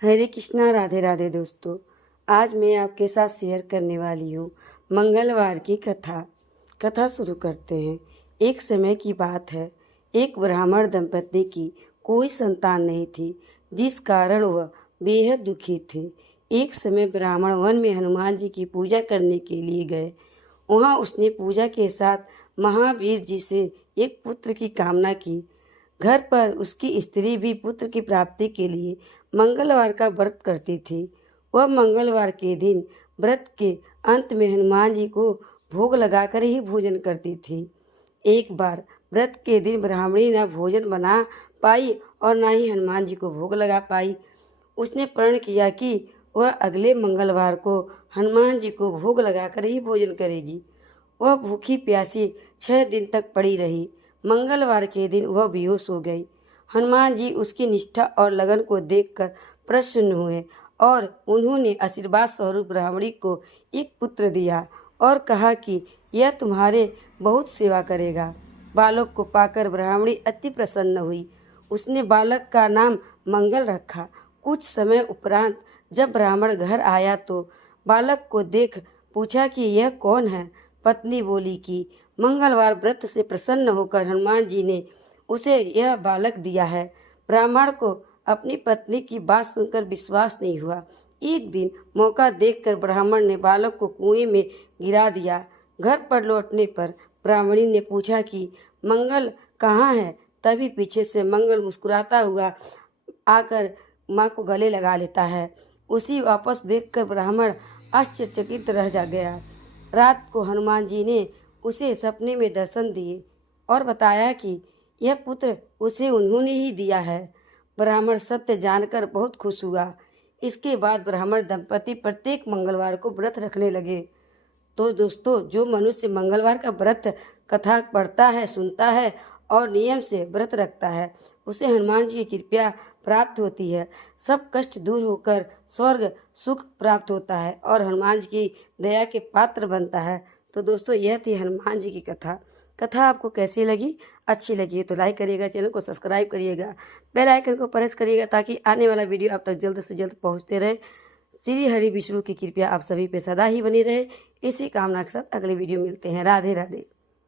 हरे कृष्णा, राधे राधे दोस्तों। आज मैं आपके साथ शेयर करने वाली हूँ मंगलवार की कथा शुरू करते हैं। एक समय की बात है, एक ब्राह्मण दंपति की कोई संतान नहीं थी, जिस कारण वह बेहद दुखी थे। एक समय ब्राह्मण वन में हनुमान जी की पूजा करने के लिए गए। वहाँ उसने पूजा के साथ महावीर जी से एक पुत्र की कामना की। घर पर उसकी स्त्री भी पुत्र की प्राप्ति के लिए मंगलवार का व्रत करती थी। वह मंगलवार के दिन व्रत के अंत में हनुमान जी को भोग लगाकर ही भोजन करती थी। एक बार व्रत के दिन ब्राह्मणी न भोजन बना पाई और न ही हनुमान जी को भोग लगा पाई। उसने प्रण किया कि वह अगले मंगलवार को हनुमान जी को भोग लगाकर ही भोजन करेगी। वह भूखी प्यासी 6 दिन तक पड़ी रही। मंगलवार के दिन वह बेहोश हो गई। हनुमान जी उसकी निष्ठा और लगन को देखकर प्रसन्न हुए और उन्होंने आशीर्वाद स्वरूप ब्राह्मणी को एक पुत्र दिया और कहा कि यह तुम्हारे बहुत सेवा करेगा। बालक को पाकर ब्राह्मणी अति प्रसन्न हुई। उसने बालक का नाम मंगल रखा। कुछ समय उपरांत जब ब्राह्मण घर आया तो बालक को देख पूछा कि यह कौन है। पत्नी बोली कि मंगलवार व्रत से प्रसन्न होकर हनुमान जी ने उसे यह बालक दिया है। ब्राह्मण को अपनी पत्नी की बात सुनकर विश्वास नहीं हुआ। एक दिन मौका देखकर ब्राह्मण ने बालक को कुएं में गिरा दिया। घर पर लौटने पर ब्राह्मणी ने पूछा कि मंगल कहाँ है। तभी पीछे से मंगल मुस्कुराता हुआ आकर माँ को गले लगा लेता है। उसी वापस देखकर ब्राह्मण आश्चर्यचकित रह जा गया। रात को हनुमान जी ने उसे सपने में दर्शन दिए और बताया कि यह पुत्र उसे उन्होंने ही दिया है। ब्राह्मण सत्य जानकर बहुत खुश हुआ। इसके बाद ब्राह्मण दंपति प्रत्येक मंगलवार को व्रत रखने लगे। तो दोस्तों, जो मनुष्य मंगलवार का व्रत कथा पढ़ता है, सुनता है और नियम से व्रत रखता है, उसे हनुमान जी की कृपा प्राप्त होती है। सब कष्ट दूर होकर स्वर्ग सुख प्राप्त होता है और हनुमान जी की दया के पात्र बनता है। तो दोस्तों, यह थी हनुमान जी की कथा आपको कैसी लगी? अच्छी लगी तो लाइक करिएगा, चैनल को सब्सक्राइब करिएगा, बेल आइकन को प्रेस करिएगा ताकि आने वाला वीडियो आप तक जल्द से जल्द पहुंचते रहे। श्री हरि विष्णु की कृपया आप सभी पे सदा ही बनी रहे। इसी कामना के साथ अगले वीडियो मिलते हैं। राधे राधे।